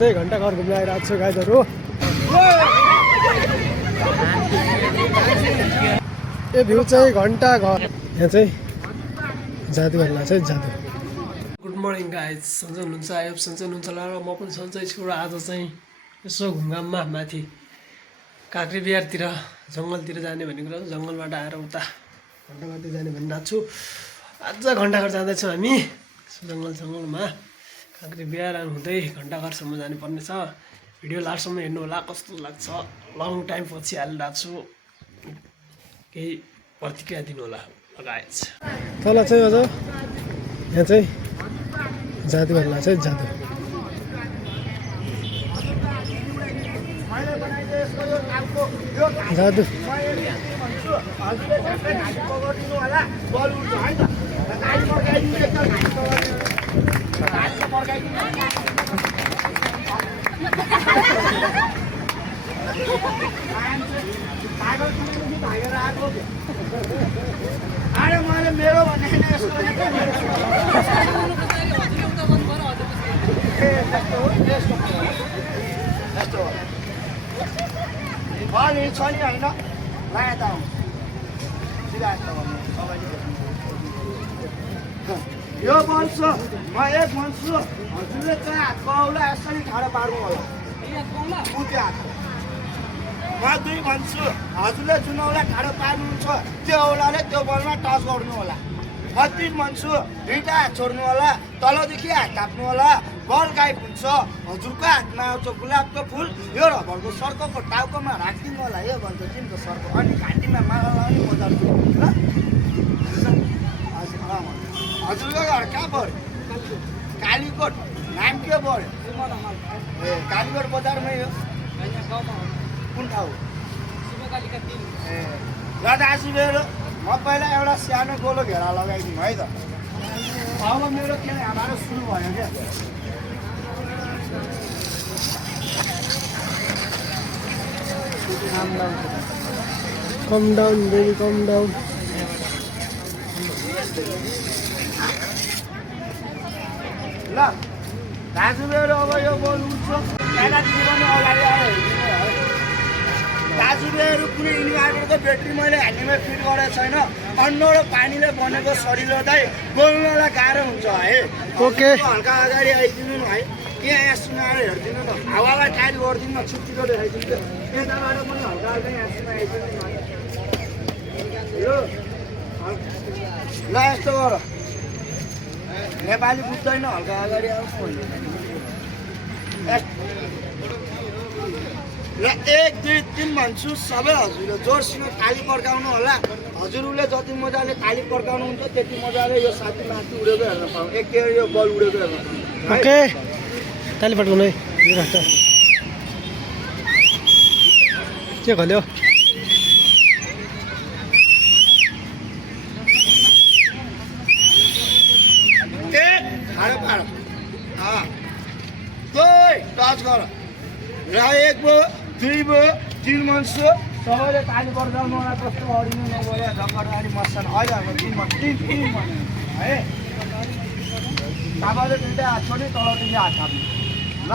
घंटा घर घुम्न आइरहेको छु गाइजहरू। यो भ्यू चाहिँ घंटा घर, यहाँ चाहिँ जादुहरूलाई चाहिँ जादु। गुड मर्निङ गाइज, सन्चै हुनुहुन्छ? आयो सन्चै हुनुहुन्छ होला र म पनि सन्चै छु। र आज चाहिँ यसो घुमघाममा माथि काँक्री बिहारतिर जङ्गलतिर जाने भनेको र जङ्गलबाट आएर उता घन्टाघरतिर जाने भनिरहेको छु। आज घन्टाघर जाँदैछौँ हामी। जङ्गलमा काँक्री बिहार हुँदै घन्टाघरसम्म जानुपर्ने छ। भिडियो लास्टसम्म हेर्नु होला, कस्तो लाग्छ। लङ टाइम पछि हालिरहेको छु, केही प्रतिक्रिया दिनु होला गाइज। तल चाहिँ अझ यहाँ चाहिँ जादुहरूलाई चाहिँ जादु। जादु अरे मैले मेरो भने छ नि होइन लाया त यो वर्ष म एक भन्छु, हजुरले चाहिँ कौला यसरी ठाडो पार्नु होला। म दुई भन्छु, हजुरले जुन औला ठाडो पार्नुहुन्छ त्यो औलाले त्यो बलमा टच गर्नु होला। म तिन भन्छु, दुईटा हात छोड्नु होला, तलदेखि हात थाप्नु होला। बल गायब हुन्छ, हजुरको हातमा आउँछ गुलाबको फुल, यो रबरको सर्कको टाउकोमा राखिदिनु होला। यो भन्छ तिनको सर्को, अनि घाँटीमा माला लाउने बजार ल। हजुरको घर कहाँ पऱ्यो? कालीकोट। नाम के पऱ्यो? ए कालीकोट बजारमै हो। कुन ठाउँ? ए ल दाजु, मेरो म पहिला एउटा सानो गोलो घेरा लगाइदिउँ है त। अब मेरो के हाम्रो सुरु भयो क्या। Come down baby, come down. ल दाजु मेरो अब यो गोल उठ्छ, दादाजी पनि अगाडि आयो। दाजुभाइहरू कुनै इन्भर्टरको ब्याट्री मैले ह्यान्डीमा फिट गरेको छैन। अन्न र पानीले बनेको शरीर चाहिँ बोल्नलाई गाह्रो हुन्छ है। ओके, हल्का अगाडि आइदिनु न है। यहाँ सुनाएर हेरिदिनु न, हावालाई टाइट गरिदिनु न, छुट्टीको देखाइदिनु। यताबाट पनि हल्का हल्का यहाँ सुना आइदिनु न। ल यस्तो गर, नेपाली बुझ्दैन, हल्का अगाडि आउँछ। ल 1 2 3 भन्छु, सबै हजुरले जोरसँग ताली पड्काउनु होला। हजुरले जति मजाले ताली पड्काउनुहुन्छ त्यति मजाले यो साथी माथि उडेको हेर्न पाउँ। एक यो बल उडेको हेर्न पाउँ। ओके, ताली पड्काउनु है। के खल्यो? ठाडो पाड, टच गर। र 1 भयो, 2 भयो, 3 भन्छु, सबैले ताली पड्काउनु होला। कस्तो अडिनु नगयो, ढक्कडी मसान अहिले हाम्रो 3 भन्छु, 3 भन्छु है। तपाईँले दुईवटा हात छोड्ने, तलदेखि हात थाप्नु ल।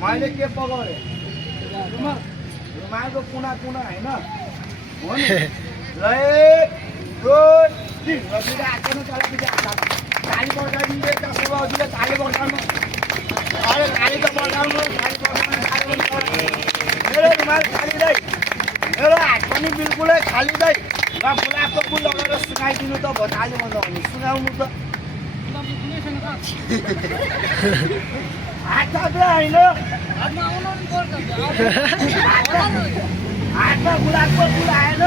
मैले के पकाएँ? रुमालको कुना कुना होइन हो नि। ल 1 2 3 र दुईवटा हात छोड्नु, तलदेखि हात थाप्नु। ताली पड्काइदिनु, त्यसो भए हजुरले ताली पड्काउनु। अरे ताली त पड्काउनु, ताली पड्काउनु। मेरो रुमाल खाली दै, मेरो हात पनि बिल्कुलै खाली दै। र गुलाबको फुल लगाएर सुकाइदिनु त भयो। ताली भन्दा भने सुनाउनु त। हात थाप्यो होइन, हातमा गुलाबको फुल आएन।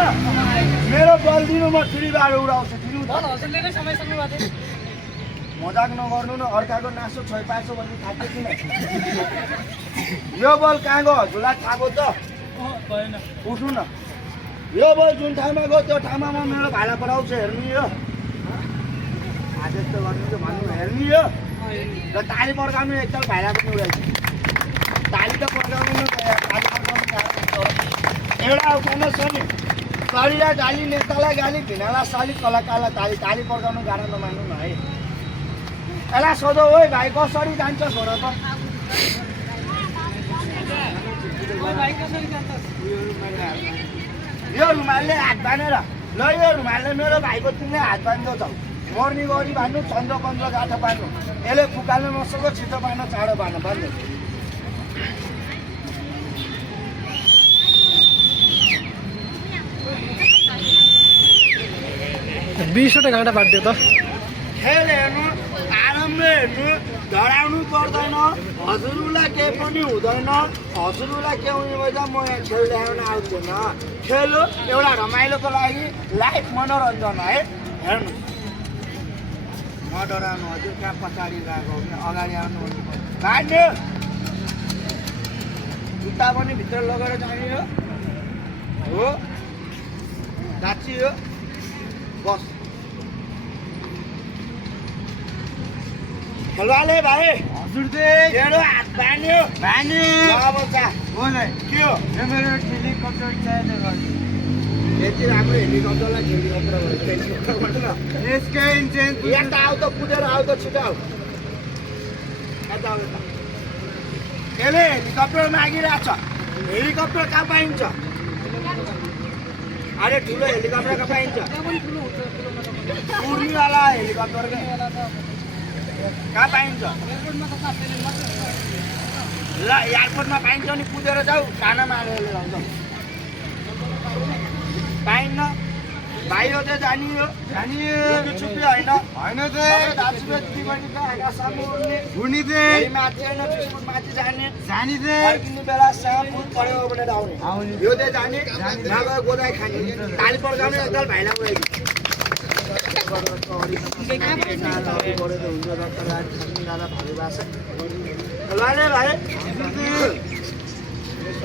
मेरो बल दिनु, म छुरीबाट उडाउँछु। दिनु त, मजाक नगर्नु न। अर्काको नासो छोइ पाएछ भने थाप्यो किन? यो बल कहाँ गयो? हजुरलाई थाहा भयो त? उठ्नु न। यो बल जुन ठाउँमा गयो त्यो ठाउँमा म मेरो भाडा पठाउँछु। हेर्नु यो हात यस्तो गर्नु त भन्नु, हेर्नु यो। र ताली पड्काउनु, एकताल भाइला पनि उडाइदिनु। ताली त पड्काउनु न, ताली पड्काउनु गाह्रो हुन्छ। एउटा उठाउन छ नि, करिया गाली, नेतालाई गाली, भिनाला साली, कलाकारलाई ताली। ताली पड्काउनु गाह्रो नमान्नु न है। यसलाई सोधो ओ भाइ कसरी जान्छ छोरा त यो रुमालले हात बाँधेर ल यो रुमालले मेरो भाइको तिमीले हात बाँध्दो छौ मर्नी गरी बाँध्नु चन्द्र पन्ध्र गाँठो बाँध्नु यसले फुकाल्नु नसक्यो छिटो बाँध्नु चाँडो बाँध्नु बाँध्नु 20वटा गाँडा बाँड्यो त खेल हेर्नु आरामले हेर्नु डराउनु पर्दैन हजुरलाई केही पनि हुँदैन हजुरलाई के हुने भएछ म यहाँ खेल ल्याउन आउँदैन खेल हो एउटा रमाइलोको लागि लाइफ मनोरञ्जन है हेर्नु नडराउनु हजुर कहाँ पछाडि गएको हो भने अगाडि आउनु बाँड्नु जुत्ता पनि भित्र लगेर जाने हो गाची हो बस खेलवाले भाइ हजुर चाहिँ मेरो हात बान्यो अब के हो मेरो हेलिकप्टर चाहिने गर्नु यति राम्रो हेलिकप्टरलाई हेलिकप्टर यहाँ आऊ त कुदेर आऊ त छिटो आऊ यसले हेलिकप्टर मागिरहेको छ हेलिकप्टर कहाँ पाइन्छ अरे ठुलो हेलिकप्टर कहाँ पाइन्छ उड्नेवाला हेलिकप्टर कहाँ पाइन्छ ल एयरपोर्टमा पाइन्छ नि कुदेर जाऊ खाना मारेर ल्याउँछ पाइन्न भाइ हो चाहिँ जानियो छुपी होइन घुर्नी चाहिँ माथि होइन बिस्कुट माथि जाने फर्किने बेला साँप भुत पऱ्यो भनेर आउने यो चाहिँ जाने नगयो गोदाइ खाने ताली पड्काउने एकताल भाइलाई भाइ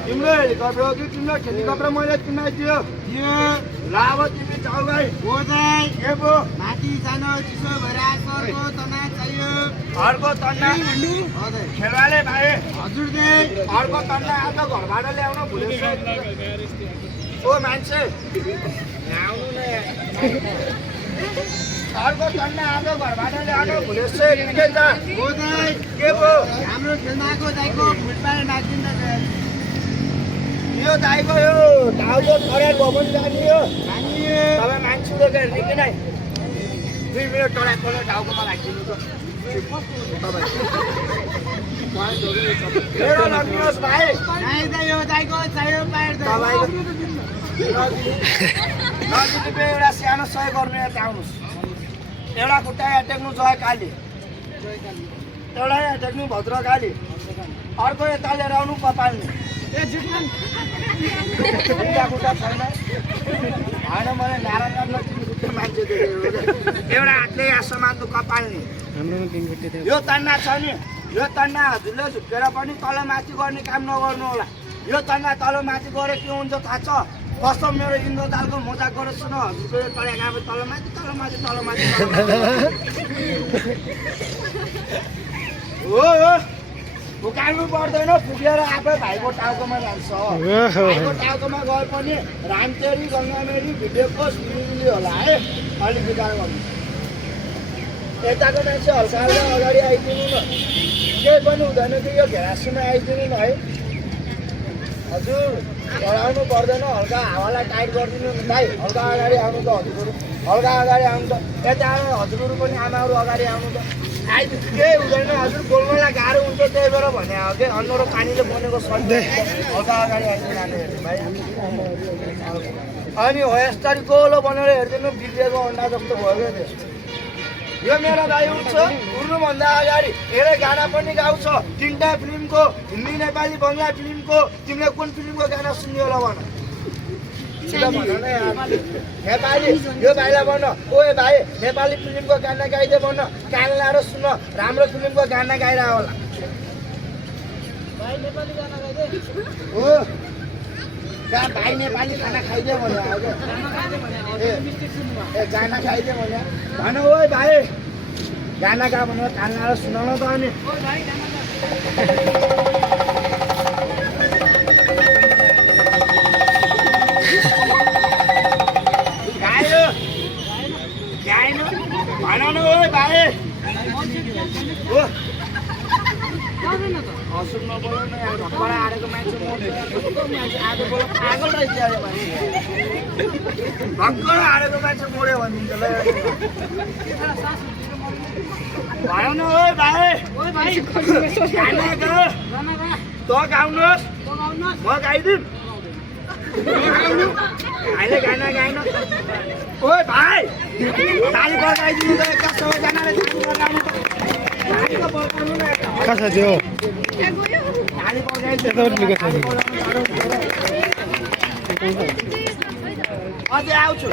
तिम्रो हेलिकप्टर हो कि तिम्रो हेलिकप्टर मैले किनाइदियो ल अब तिमी जाऊ भाइ के पो माथि जान चिसो भएर अर्को तना चाहियो अर्को तना खेलवाले भाइ हजुर अर्को तना आज घरबाट ल्याउन भुलेछ ओ मान्छे ल्याउनु न अर्को तना आज घरबाट ल्याउन भुलेछ के छ के पो हाम्रो खेल्न आएको दाइको फुटबाल नाचिन्छ यो दाइको यो घाउ यो खरेल भयो पनि जाने हो तपाईँ मान्छेले हेर्ने कि नै 2 मिनट टोला घाउकोमा राखिदिनु त मेरो लग्नुहोस् भाइ यो दाइको चाहियो नजिकै एउटा सानो सहयोग गर्नु यहाँ आउनुहोस् एउटा खुट्टा यहाँ टेक्नु जय काली एउटा यहाँ टेक्नु भद्रकाली अर्को यता लिएर आउनु कपाल्ने खुट्टा छैन होइन मैले नारायण मान्छे एउटा हातले यहाँ समात्नु कपाल्ने यो तन्ना छ नि यो तन्ना हजुरले झुक्केर पनि तल माथि गर्ने काम नगर्नु होला यो तन्ना तल माथि गरे के हुन्छ थाहा छ कस्तो मेरो इन्द्र दालको मजाक गरेर सुन हजुरको यो तल गए तल माथि हो फुकाल्नु पर्दैन फुकेर आफै भाइको टाउकोमा जान्छ भाइको टाउकोमा गए पनि रामतेरी गङ्गामेरी भिडियोको मिली होला है अलिक विचार गर्नु यताको मान्छे हल्का अगाडि आइदिनु न केही पनि हुँदैन कि यो घेरासुमा आइदिनु न है हजुर डराउनु पर्दैन हल्का हावालाई टाइट गरिदिनु भाइ हल्का अगाडि आउनु त हजुरहरू हल्का अगाडि आउनु त यता हजुरहरू पनि आमाहरू अगाडि आउनु त केही हुँदैन हजुर बोल्नलाई गाह्रो हुन्छ त्यही भएर भने हो कि अन्न र पानीले बनेको शरीर हल्का अगाडि आइदिनु भाइ अनि हो यसरी गोलो बनाएर हेरिदिनु बिग्रेको अन्डा जस्तो भयो क्या त्यस्तो यो मेरो भाइ उठ्छ उड्नुभन्दा अगाडि धेरै गाना पनि गाउँछ 3टा फिल्मको हिन्दी नेपाली बङ्गला फिल्मको तिमीले कुन फिल्मको गाना सुन्ने होला भन नेपाली यो भाइलाई भन ओ भाइ नेपाली फिल्मको गाना गाइदे भन कान लाएर सुन राम्रो फिल्मको गाना गाइरह होला हो भाइ नेपाली खाना खाइदियो भने गाना खाइदियो भने भन ओ भाइ गाना गा भनेर कान लाएर सुनाउन त अनि गाएन भन न ओ भाइ हो हसुर नबोलाउनु यार घरबाट आएको मान्छे आज बोला पागल रहेछ यार मान्छे भक्कड आएको मान्छे मर्यो भनिदिन्छ ल भयो न ओइ भाइ गाना गा त गाउनुहोस् म गाइदिउँ भाइले गाना गाएन ओइ भाइ ताली बजाइदिनु त एकता सबैजनाले कहाँ छ त्यो ताली अझै आउँछु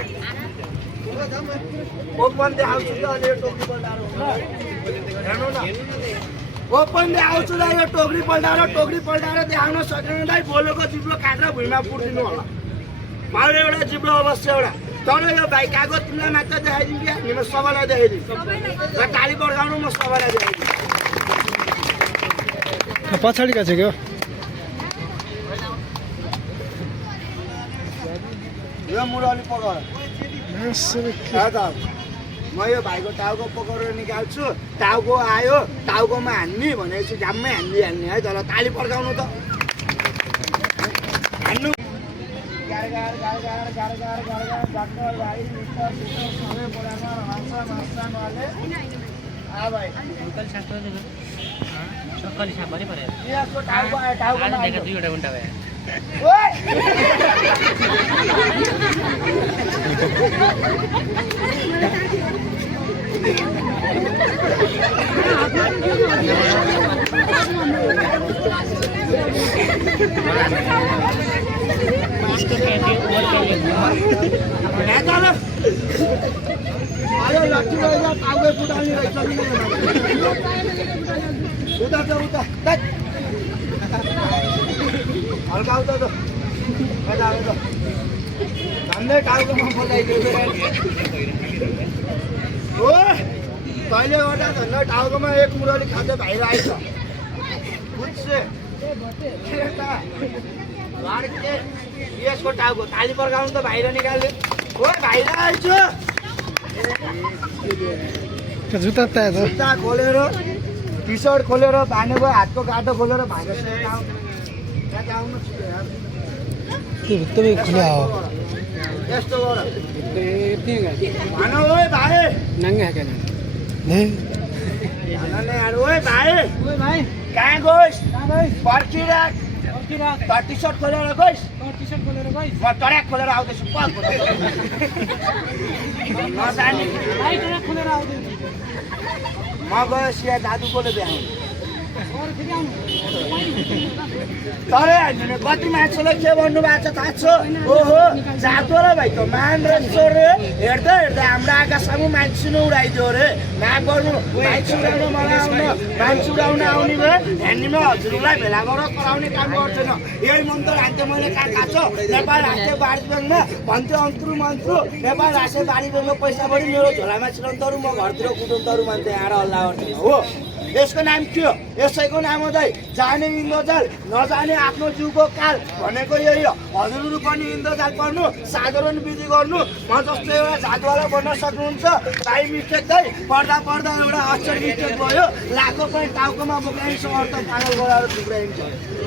ओपनले आउँछु त अनि यो टोक्री पल्टाएर हेर्नु न ओपनले आउँछु र यो टोक्री पल्टाएर देखाउन सकेनलाई बोलेको जिब्रो काटेर भुइँमा पुर्दिनु होला माउले एउटा जिब्रो अवश्य एउटा तर यो भाइ कागज तिमीलाई मात्र देखाइदिउँ कि हामी सबैलाई देखाइदिउँ र ताली बजाउनु म सबैलाई देखाइदिउँ पछाडि गएको छ क्या यो मुरली पकाएर म यो भाइको टाउको पकाएर निकाल्छु टाउको आयो टाउकोमा हान्ने भनेपछि झ्याम्मै हान्ने है तर ताली पड्काउनु त हान्नु हल्का उता त झन्डै टाउकोमा बजाइदियो हो तैँले गर्दा झन्डै टाउकोमा एक मुरली खाँदै भाइ आएछ बुझ्छे यसको टाउको ताली पर्काउनु त भाइर निकाल्यो हो भाइर आएछ जुत्ता जुत्ता खोलेर टी सर्ट खोलेर भानेको हातको गाटो खोलेर भाइर आउनु खुला हो यस्तो गर भन ओइ भाइ नङ्गा क्या ओइ भाइ कहाँ गइस् पर्खिराख टी सर्ट खोलेर गइस् म टड्याक खोलेर आउँदैछु नजाने म गयो सिया दादुकोले भ्याउनु तर हामीले कति मान्छेले के भन्नुभएको छ थाहा छ ओहो जातो र भाइ त मान रहेछ रे हेर्दा हाम्रो आँखा सामु मान्छे उडाइदियो अरे नाक गर्नु मान्छे उडाउन मलाई मान्छे उडाउन आउने भए ह्यान्डीमा हजुरलाई भेला गरेर कराउने काम गर्दैन यही मन्त्र हान्थ्यो मैले कहाँ छ नेपाल हाँस्यो बारी ब्याङ्कमा भन्थ्यो अन्तरु मन्त्रु नेपाल हाँस्यो बारी ब्याङ्कमा पैसा पनि मेरो झोलामा छिरन्तरु म घरतिर कुटन्तरु मान्छे आएर हल्ला गर्थेन हो यसको नाम के हो यसैको नाम हो दाइ जाने इन्द्रजाल नजाने आफ्नो जिउको काल भनेको यही हो हजुरहरू पनि इन्द्रजाल पर्नु साधारण विधि गर्नु म जस्तो एउटा झातुवाला बन्न सक्नुहुन्छ दाइ मिस्टेक दाइ पढ्दा एउटा अक्षर मिस्टेक भयो लाखो पनि टाउकोमा बोक्राइन्छ अर्थ पागल गराएर थुप्राइन्छ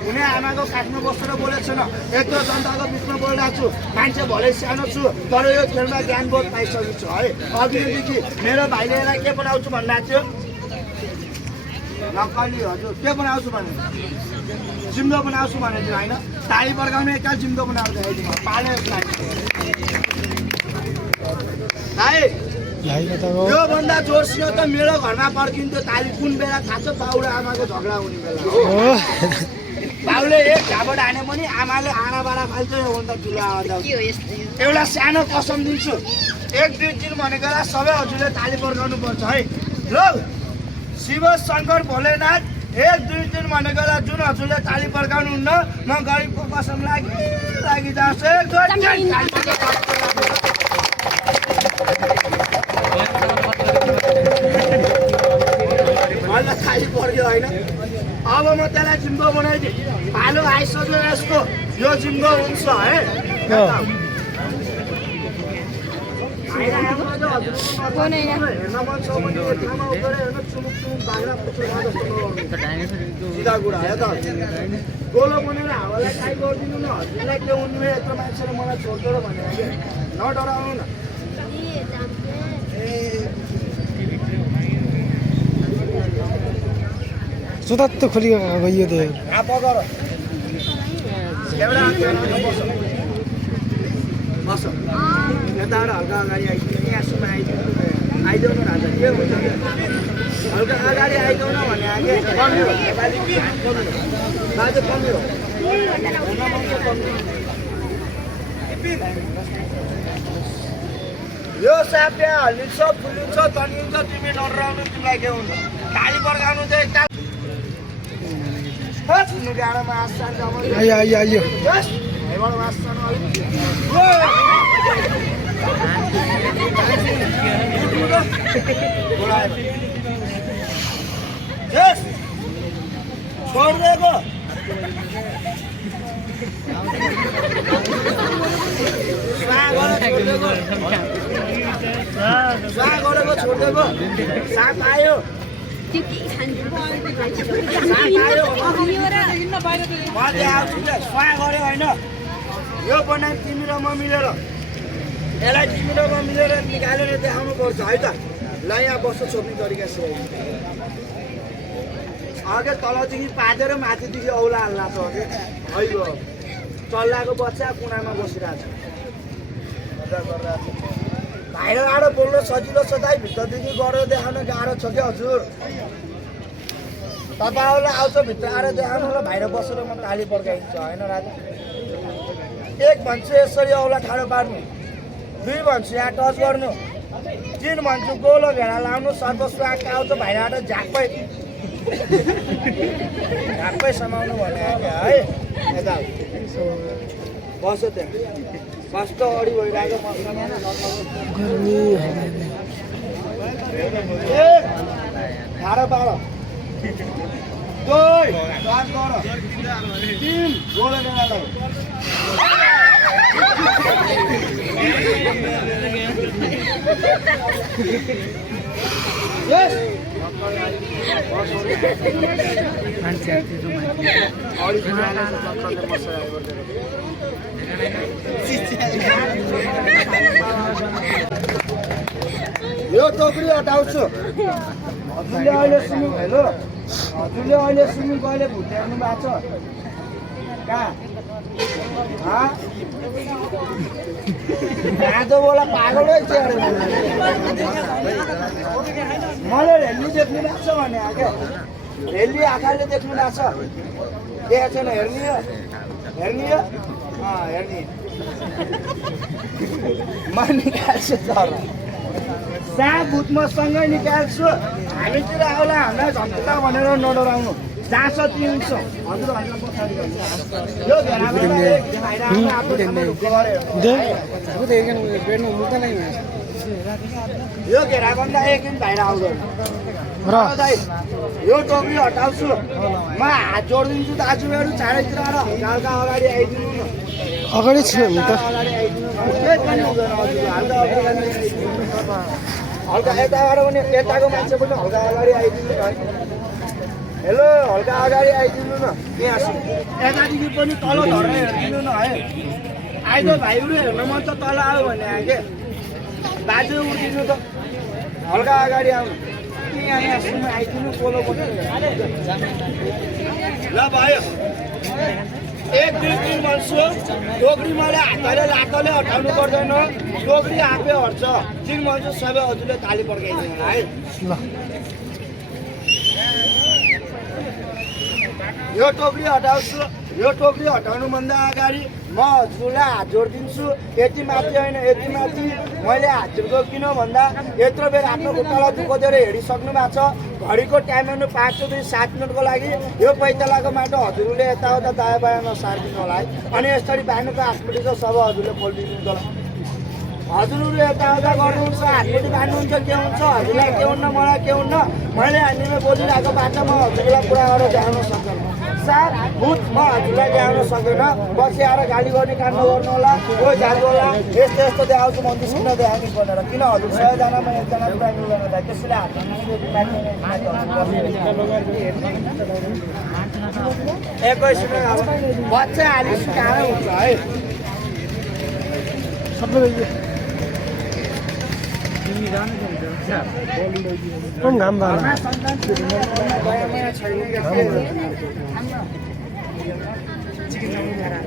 कुनै आमाको काखमा बसेर बोलेको छैन यत्रो जनताको बिचमा बोलिरहेको छु मान्छे भलै सानो छु तर यो खेलमा ज्ञानबोध पाइसकेको छु है अघिदेखि मेरो भाइले यसलाई के बनाउँछु भन्नुभएको थियो नक्कली हजुर के बनाउँछु भने जिम्दो बनाउँछु भनेको थियो होइन ताली पर्काउने एकताल जिम्दो बनाएर देखाइदिनु पाले योभन्दा जोरसित त मेरो घरमा पर्खिन्थ्यो ताली कुन बेला थाहा छ बाउले आमाको झगडा हुने बेला हो बाउले एक झापट हाने पनि आमाले आँडाबाडा फाल्छ योभन्दा ठुलो आवाज एउटा सानो कसम दिन्छु 1-2 दिन भनेको बेला सबै हजुरले ताली पर्काउनु पर्छ है ल शिव शङ्कर भोलेनाथ 1-2 दिन भनेको बेला जुन हजुरले ताली पर्काउनु हुन्न म गरिबको कसम लागि जान्छु मलाई ताली पर्यो होइन अब म त्यसलाई जिम्बो बनाइदिएँ भालो आइसक्यो यसको यो जिम्बो हुन्छ है हेर्न मन छ भने ठाउँमा उठेर हेर्न चुमुक चुमुक बाख्रा पुच्छरमा जस्तो नलाउनु सिधा कुरा हो त गोलो बनाएर हावालाई ट्राई गरिदिनु न हजुरलाई के उन्नु यत्रो मान्छेले मलाई छोड्दो भनेर के नडराउनु न सुतात्तो खोली गयो त्यो आप गर एउटा बस यताबाट हल्का अगाडि आइदिनु यहाँसम्म आइदेऊ न राजा के हुन्छ हल्का अगाडि आइदेऊ न भने आगे कमी हो बाजे कमी हो यो साप्या हल्लिन्छ फुलिन्छ तनिन्छ तिमी नडराउनु तिमीलाई के हुन्छ ताली बर्काउनु चाहिँ एकताल गाडामा आसान आयो आयो आयो भाइबाट मास सानो छोडिदिएको गरेको छोडिदिएको साग आयो गऱ्यो होइन यो बनाइ तिमी र म मिलेर यसलाई तिमी र म मिलेर निकालेर देखाउनु पर्छ है त ल यहाँ बस्नु छोप्ने तरिका सिकाइ अघि तलदेखि पादेर माथिदेखि औला हाल्ला छ अघि है चल्लाको बच्चा कुनामा बसिरहेको छ बाहिरबाट बोल्न सजिलो छ दाइ भित्रदेखि गरेर देखाउन गाह्रो छ क्या हजुर तपाईँहरूलाई आउँछ भित्र आएर देखाउनु ल बाहिर बसेर म ताली पर्काइदिन्छु होइन राजा एक भन्छु यसरी औला ठाडो पार्नु दुई भन्छु यहाँ टच गर्नु तिन भन्छु गोलो घेरा लाउनु सर्वस्वाक आउँछ बाहिरबाट झाप्पै समाउनु भने है यता बस्यो त्यहाँ कस्तो अडी भइरहेको ठाडो पार तिन गोलो घेरा लाउ Yes. यो टोकरी हटाउँछु हजुरले अहिले स्विमिङ हेलो हजुरले अहिले स्विमिङ कहिले भुट्याउनु भएको छ कहाँ आज बोला पागलै चाहिँ मलाई हेर्नु देख्नु भएको छ भने आगे हेर्ने आँखाले देख्नु भएको छ देखेको छैन हेर्ने हेर्ने हेर्ने म निकाल्छु तर साग भुटमा सँगै निकाल्छु हामीतिर आउला हामीलाई झन्डा भनेर नडराउनु जहाँ छ तिन छ हजुर यो यो घेराभन्दा एक दिन बाहिर आउँदैन यो टोकरी हटाउँछु म हात जोडिदिन्छु दाजुभाइहरू चारैतिर आएर हल्का अगाडि आइदिनु न अगाडि छु अगाडि आइदिनु केही पनि हुँदैन हजुर हल्का यताबाट पनि यताको मान्छे पनि हल्का अगाडि आइदिनु न हेलो हल्का अगाडि आइदिनु न यहाँ यतादेखि पनि तल झरेर हेरिदिनु न है आइदो भाइहरू हेर्नु मन त तल आयो भने आगे बाजे उठिदिनु त हल्का अगाडि आउनु यहाँसम्म आइदिनु पोलो पनि ल भयो एक दुई तिन भन्छु टोकरी मैले हातले लातले हटाउनु पर्दैन टोकरी आफै हट्छ तिन भन्छु सबै हजुरले ताली पड्काइदिनु है ल यो टोकरी हटाउँछु यो टोकरी हटाउनुभन्दा अगाडि म हजुरलाई हात जोडिदिन्छु यति माथि होइन यति माथि मैले हात जोडेको किन भन्दा यत्रो बेर आफ्नो खुट्टालाई दुखोदेर हेरिसक्नु भएको छ घडीको टाइम हेर्नु 5 2 7 मिनटको लागि यो पैतालाको माटो हजुरले यताउता दायाँ बायाँ नसारिदिनु होला है अनि यसरी बाँध्नुको हातपट्टि चाहिँ सब हजुरले खोलिदिनु होला हजुरहरू यताउता गर्नुहुन्छ, हातपट्टि बाँध्नुहुन्छ, के हुन्छ हजुरलाई के हुन्न, मलाई के हुन्न। मैले हामीमा बोलिरहेको बाटोमा हजुरलाई पुरा गरेर देखाउन सक्दैन सर। भुत म हजुरलाई देखाउन सक्दैन। पछि आएर गाली गर्ने काम नगर्नु होला, कोही जानु होला। यस्तो यस्तो देखाउँछु भन्छु किन देखाउने भनेर। किन हजुर 100 जनामा एकजना पुरा मिल्दैन त, त्यसैले हात बच्चा हालिस कहाँ हुन्छ है। घाम बाला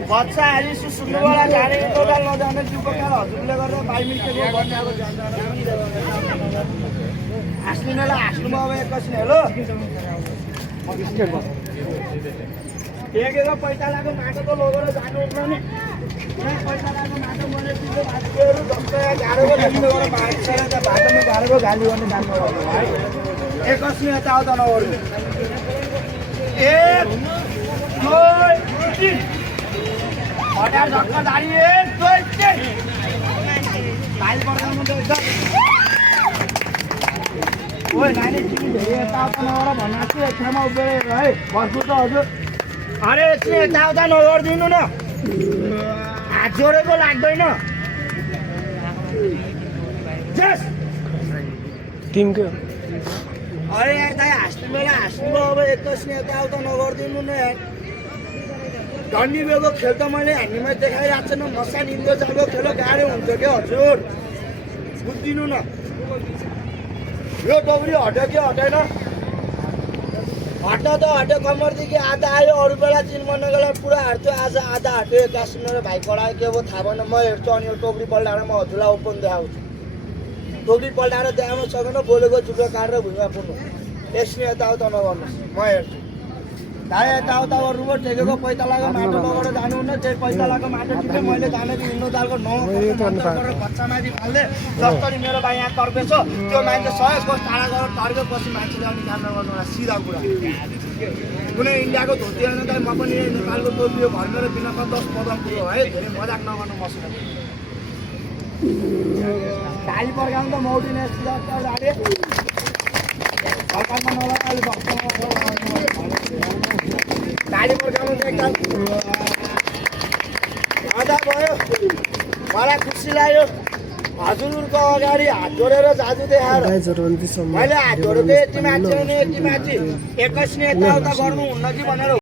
बच्चा हाली सुन्नुबाट जाने दोकान नजाने जिउको काल हजुरले गर्दा बाइमिटेको भन्ने अब हाँस्नुलाई हाँस्नुमा अब एकैछिन हेलो टेकेको पैसा लागेको माटो त लगेर जानु उठ्न नि। पैसा लागेको माटो मैले तिम्रो भाइहरू जस्तो गाडोको देखिनु गरेर भाइसँग त बाटोमा गाडोको गाली गर्ने काम गर्नु है। एकैछिन यताउता नगर्नु। 1 2 3 हटार झक्का धारी 1 2 3 भाइ बर्दाउनु रहेछ। ओइ नानी तिमी धेरै यताउता नगर भन्नु छु। एक ठाउँमा उभिएर है बस्नु त हजुर। अरे एकछिन यताउता नगरिदिनु न, हात जोडेको लाग्दैन। जस टिमको अरे यता हाँस्नु बेला हाँस्नु अब एकैछिन यताउता नगरिदिनु न यार। धनी बेलको खेल त मैले हामीमा देखाइरहेको छैन। मसान इन्डो जालको खेल गाह्रो हुन्छ क्या हजुर, बुझिदिनु न। यो टोकरी हट्यो कि हटेन? हट्न त हट्यो, कम्मरदेखि आधा आयो। अरू बेला 3 महिनाको लागि पुरा हाट्थ्यो, आज आधा हट्यो। एक्कासी मेरो भाइ करायो के हो थाहा भएन। म हेर्छु अनि यो टोकरी पल्टाएर म हजुरलाई ओपन देखाउँछु। टोकरी पल्टाएर देखाउन सकेन, बोलेको चुप्रो काटेर भुइँमा पुग्नु। एकछिन यताउता नगर्नुहोस्, म हेर्छु। भाइ यताउता गर्नु भयो, टेकेको पैसा लाग्यो माटो लगेर जानुहुन्न। त्यही पैसा लाग्यो माटो टिप्यो मैले जानेको हिँड्नु दालको 9 गरेर घच्चामाथि फाल्दै जसरी मेरो भाइ यहाँ तर्केछ त्यो मान्छे 100 कोस टाढा गरेर तर्केपछि मान्छेले अनि काम नगर्नु होला। सिधा कुरा कुनै इन्डियाको धोती होइन त म पनि नेपालको टोपी हो घर मेरो बिना 10 पदम पुग्यो है। धेरै मजाक नगर्नु मसँग। गाडी पर्खाउनु त मौटिने सिधा गाडी सरकारमा नलगा अहिले भक्तमा गाडी पर्खाउनु चाहिँ एकदम आधा भयो। मलाई खुसी लाग्यो हजुरको अगाडि हात जोडेर जादु देखाएर। मैले हात जोडेको यति माथि यति माथि एकैछिन यताउता गर्नुहुन्न कि भनेर